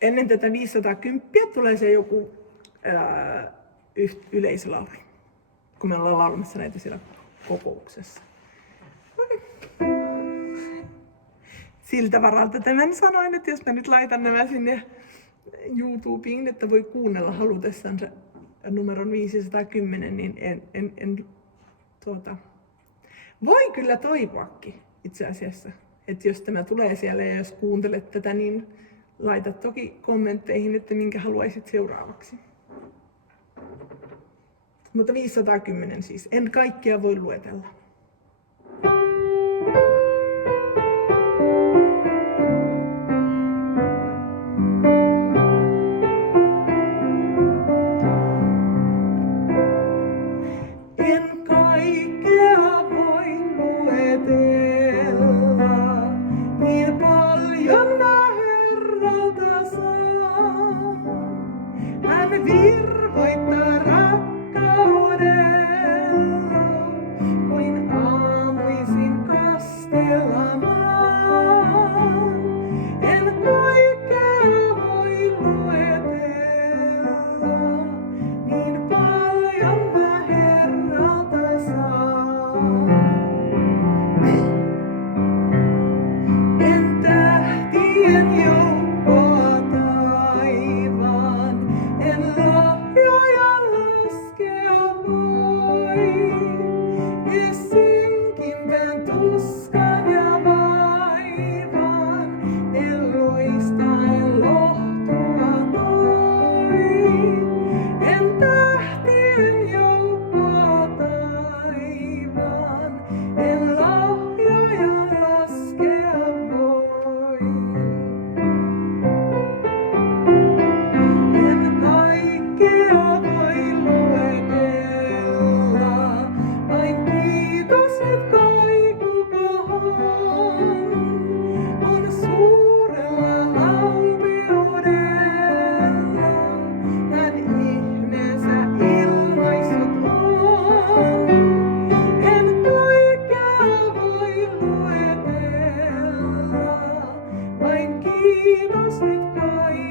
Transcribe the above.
ennen tätä 510 tulee se joku yleisölaulu, kun me ollaan laulamassa näitä siellä kokouksessa. Okay. Siltä varalta tämän sanoin, että jos mä nyt laitan nämä sinne YouTubeen, että voi kuunnella halutessansa numeron 510, niin voi kyllä toivoakin itse asiassa. Että jos tämä tulee siellä ja jos kuuntelet tätä, niin laita toki kommentteihin, että minkä haluaisit seuraavaksi. Mutta 510 siis. En kaikkia voi luetella. Virvoittaa rakkaudella, kuin aamuisin kastella maan. En kaikkea voi luetella, niin paljon mä Herralta saan. En tähtien joukkoa taivaan, en lahjoja laskea voi. Ne synkimpään tuskan ja vaivan, ne loistaen lohtua toi. En tähtien joukkoa taivaan, en lahjoja laskea voi. En kaikkea voi luetella, vain kiitokset kaikukohan. On suurella laupeudella, hän ihmeensä ilmaissut on. En kaikkea voi luetella, vain kiitokset kaikukohan.